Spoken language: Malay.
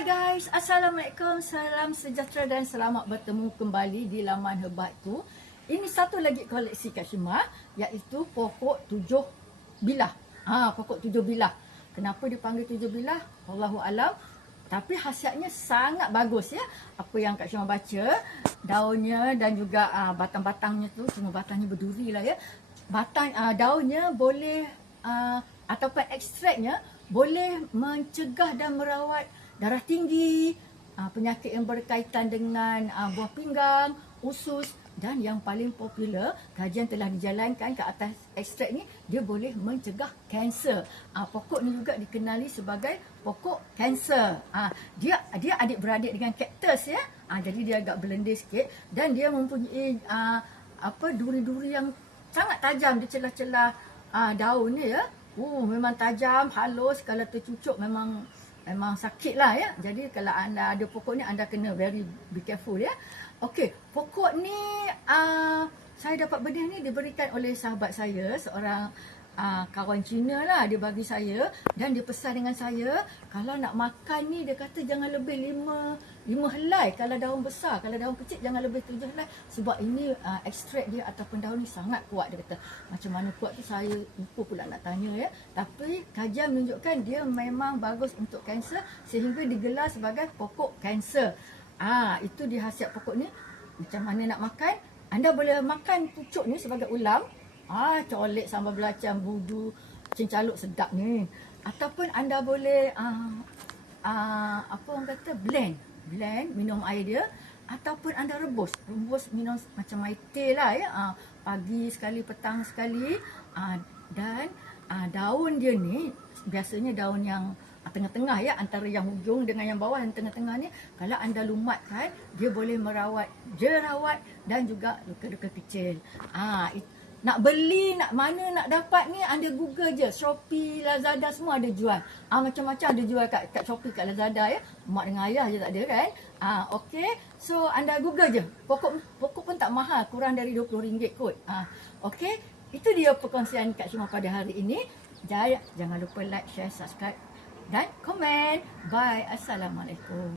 Hai guys, Assalamualaikum, salam sejahtera dan selamat bertemu kembali di laman Hebatku. Ini satu lagi koleksi Kak Syimah, iaitu pokok 7 bilah. Pokok 7 bilah. Kenapa dipanggil 7 bilah? Allahu alam. Tapi khasiatnya sangat bagus ya. Apa yang Kak Syimah baca, daunnya dan juga batang-batangnya tu, semua batangnya berduri lah ya. Daunnya boleh ataupun ekstraknya boleh mencegah dan merawat darah tinggi, penyakit yang berkaitan dengan buah pinggang, usus, dan yang paling popular, kajian telah dijalankan ke atas ekstrak ni, dia boleh mencegah kanser. Pokok ni juga dikenali sebagai pokok kanser. Dia adik-beradik dengan kaktus ya. Jadi dia agak berlendir sikit dan dia mempunyai duri-duri yang sangat tajam di celah-celah daun ni ya. Memang tajam, halus, kalau tercucuk memang sakit lah ya. Jadi kalau anda ada pokok ni, anda kena very be careful ya. Okey, pokok ni saya dapat benih ni diberikan oleh sahabat saya, seorang kawan Cina lah, dia bagi saya dan dia pesan dengan saya, kalau nak makan ni dia kata jangan lebih 5 helai kalau daun besar, kalau daun kecil jangan lebih 7 helai, sebab ini ekstrak dia ataupun daun ni sangat kuat. Dia kata macam mana kuat tu saya lupa pula nak tanya ya, tapi kajian menunjukkan dia memang bagus untuk kanser sehingga digelar sebagai pokok kanser. Itu dia khasiat pokok ni. Macam mana nak makan? Anda boleh makan pucuk ni sebagai ulam. Colek sambal belacan, budu, cincaluk sedap ni. Ataupun anda boleh orang kata blend minum air dia, ataupun anda rebus minum macam air teh lah ya. Pagi sekali, petang sekali. Dan daun dia ni biasanya daun yang tengah-tengah ya, antara yang hujung dengan yang bawah, yang tengah-tengah ni kalau anda lumatkan, dia boleh merawat jerawat dan juga luka-luka kecil. Nak beli, nak dapat ni, anda Google je. Shopee, Lazada semua ada jual. Macam-macam ada jual kat Shopee, kat Lazada ya. Mak dengan ayah je tak ada kan. Okey. So anda Google je. Pokok pun tak mahal, kurang dari RM20 kot. Okey. Itu dia perkongsian Kak Syimah pada hari ini. Jangan lupa like, share, subscribe dan komen. Bye. Assalamualaikum.